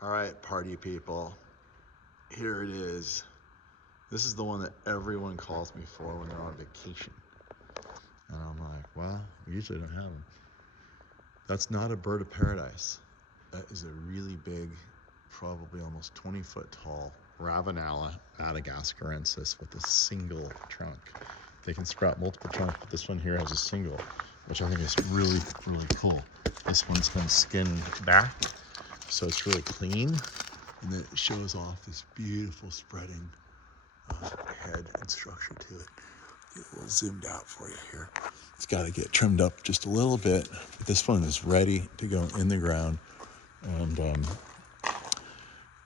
All right, party people, here it is. This is the one that everyone calls me for when they're on vacation. And I'm like, well, we usually don't have them. That's not a bird of paradise. That is a really big, probably almost 20-foot tall Ravenala madagascariensis with a single trunk. They can sprout multiple trunks, but this one here has a single, which I think is really, really cool. This one's been skinned back, so it's really clean, and then it shows off this beautiful spreading head and structure to it. Get a little zoomed out for you here. It's got to get trimmed up just a little bit, but this one is ready to go in the ground. And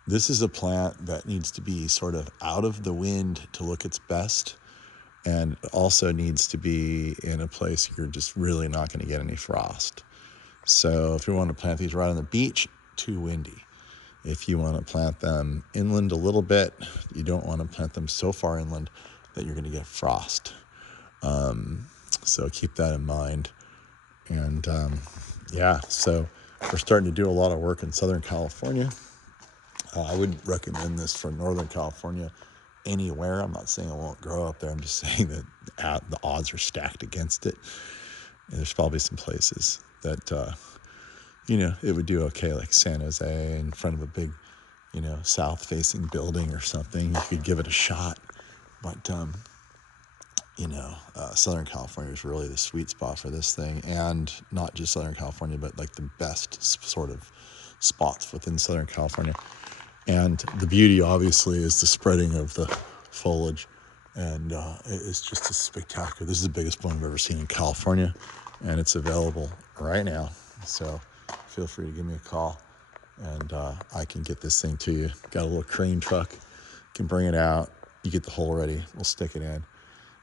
this is a plant that needs to be sort of out of the wind to look its best, and also needs to be in a place you're just really not going to get any frost. So if you want to plant these right on the beach, too windy. If you want to plant them inland a little bit, you don't want to plant them so far inland that you're going to get frost. So keep that in mind. And yeah, so we're starting to do a lot of work in Southern California. I wouldn't recommend this for Northern California anywhere. I'm not saying it won't grow up there. I'm just saying that the odds are stacked against it. And there's probably some places that, it would do okay, like San Jose in front of a big, south-facing building or something. You could give it a shot. But, Southern California is really the sweet spot for this thing. And not just Southern California, but like the best sort of spots within Southern California. And the beauty, obviously, is the spreading of the foliage. And it's just a spectacular. This is the biggest one I've ever seen in California. And it's available right now. So feel free to give me a call. And I can get this thing to you. Got a little crane truck. Can bring it out. You get the hole ready. We'll stick it in.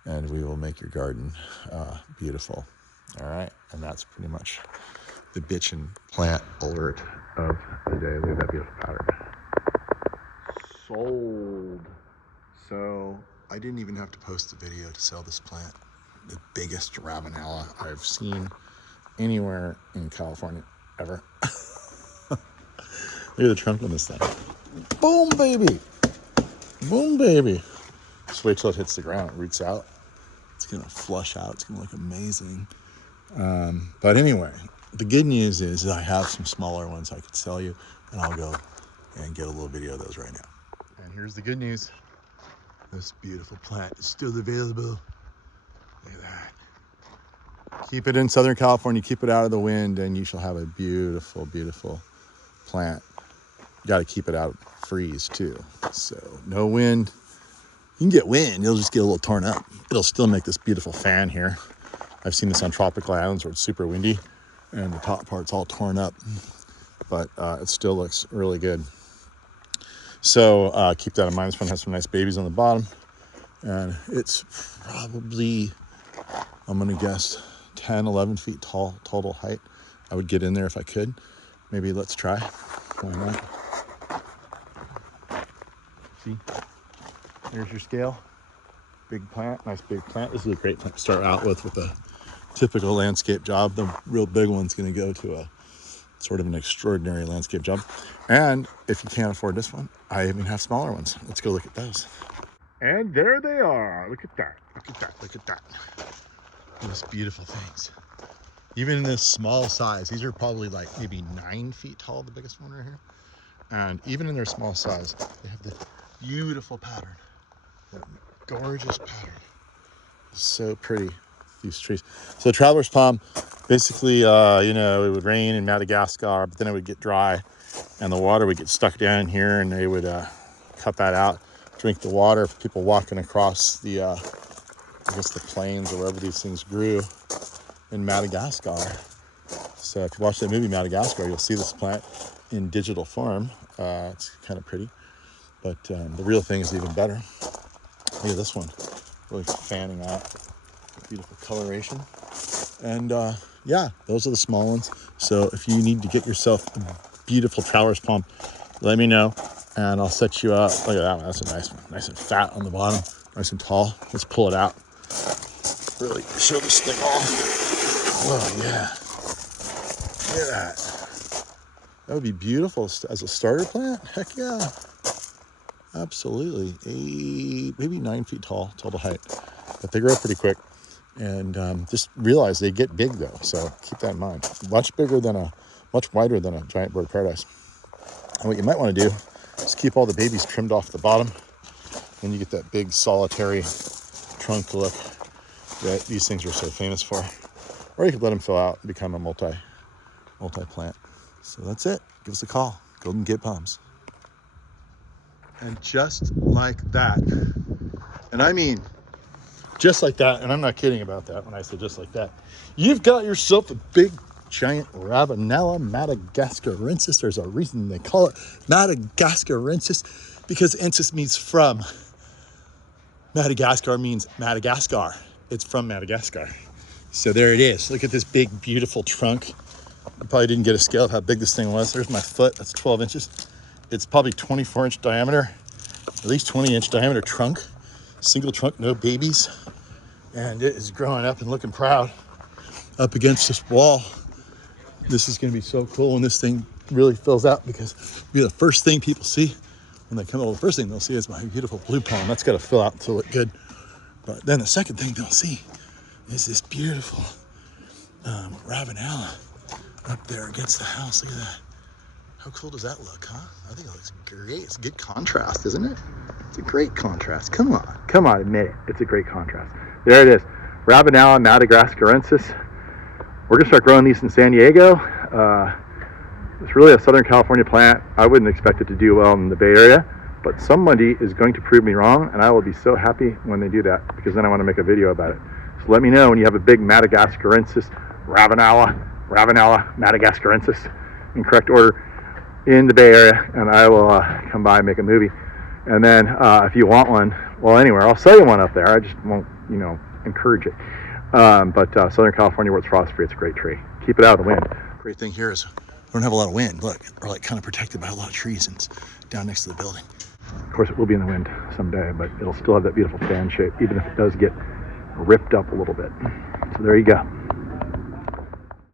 And we will make your garden beautiful. All right. And that's pretty much the bitchin' plant alert of the day. Look at that beautiful pattern. Sold. So I didn't even have to post a video to sell this plant. The biggest Ravenala I've seen anywhere in California ever. Look at the trunk on this thing. Boom, baby. Boom, baby. Just wait till it hits the ground. It roots out. It's going to flush out. It's going to look amazing. But anyway, the good news is I have some smaller ones I could sell you, and I'll go and get a little video of those right now. And here's the good news. This beautiful plant is still available. Look at that. Keep it in Southern California, keep it out of the wind, and you shall have a beautiful, beautiful plant. You got to keep it out of freeze too. So no wind. You can get wind, you'll just get a little torn up. It'll still make this beautiful fan here. I've seen this on tropical islands where it's super windy and the top part's all torn up, but it still looks really good. So keep that in mind. This one has some nice babies on the bottom, and it's probably, I'm gonna guess, 10, 11 feet tall total height. I would get in there if I could. Maybe let's try. Why not? See? There's your scale. Big plant, nice big plant. This is a great plant to start out with a typical landscape job. The real big one's going to go to a sort of an extraordinary landscape job. And if you can't afford this one, I even have smaller ones. Let's go look at those. And there they are. Look at that. Look at that. Look at that. Those beautiful things. Even in this small size, these are probably like maybe 9 feet tall, the biggest one right here. And even in their small size, they have the beautiful pattern. That gorgeous pattern. So pretty, these trees. So traveler's palm, basically, it would rain in Madagascar, but then it would get dry and the water would get stuck down here, and they would cut that out, drink the water for people walking across the, the plains or wherever these things grew in Madagascar. So if you watch that movie Madagascar, you'll see this plant in digital form. It's kind of pretty, but the real thing is even better. Look at this one, really fanning out, beautiful coloration. And yeah, those are the small ones. So if you need to get yourself a beautiful traveler's palm, let me know and I'll set you up. Look at that one, that's a nice one, nice and fat on the bottom, nice and tall. Let's pull it out. Really show this thing off. Oh yeah, look at that. That would be beautiful as a starter plant. Heck yeah. Absolutely. Maybe 9 feet tall, total height. But they grow pretty quick. And just realize they get big though. So keep that in mind. Much wider than a giant bird of paradise. And what you might want to do is keep all the babies trimmed off the bottom. Then you get that big solitary trunk look that these things are so famous for. Or you could let them fill out and become a multi-plant. So that's it. Give us a call. Golden Gate Palms. And just like that, and I mean just like that, and I'm not kidding about that when I say just like that, you've got yourself a big giant Ravenala madagascariensis. There's a reason they call it madagascariensis, because ensis means from. Madagascar means Madagascar. It's from Madagascar. So there it is. Look at this big, beautiful trunk. I probably didn't get a scale of how big this thing was. There's my foot. That's 12 inches. It's probably 24-inch diameter, at least 20-inch diameter trunk. Single trunk, no babies. And it is growing up and looking proud up against this wall. This is going to be so cool when this thing really fills out, because it'll be the first thing people see when they come over. The first thing they'll see is my beautiful blue palm. That's got to fill out to look good. But then the second thing they'll see is this beautiful Ravenala up there against the house. Look at that. How cool does that look, huh? I think it looks great. It's a good contrast, isn't it? It's a great contrast. Come on, admit it. It's a great contrast. There it is. Ravenala madagascariensis. We're gonna start growing these in San Diego. It's really a Southern California plant. I wouldn't expect it to do well in the Bay Area, but somebody is going to prove me wrong, and I will be so happy when they do that, because then I want to make a video about it. So let me know when you have a big madagascariensis, Ravenala madagascariensis in correct order in the Bay Area, and I will come by and make a movie. And then if you want one, well, anywhere, I'll sell you one up there. I just won't, encourage it. But Southern California, where it's frost free, it's a great tree. Keep it out of the wind. Great thing here is we don't have a lot of wind. Look, we're like kind of protected by a lot of trees, and it's down next to the building. Of course, it will be in the wind someday, but it'll still have that beautiful fan shape, even if it does get ripped up a little bit. So there you go.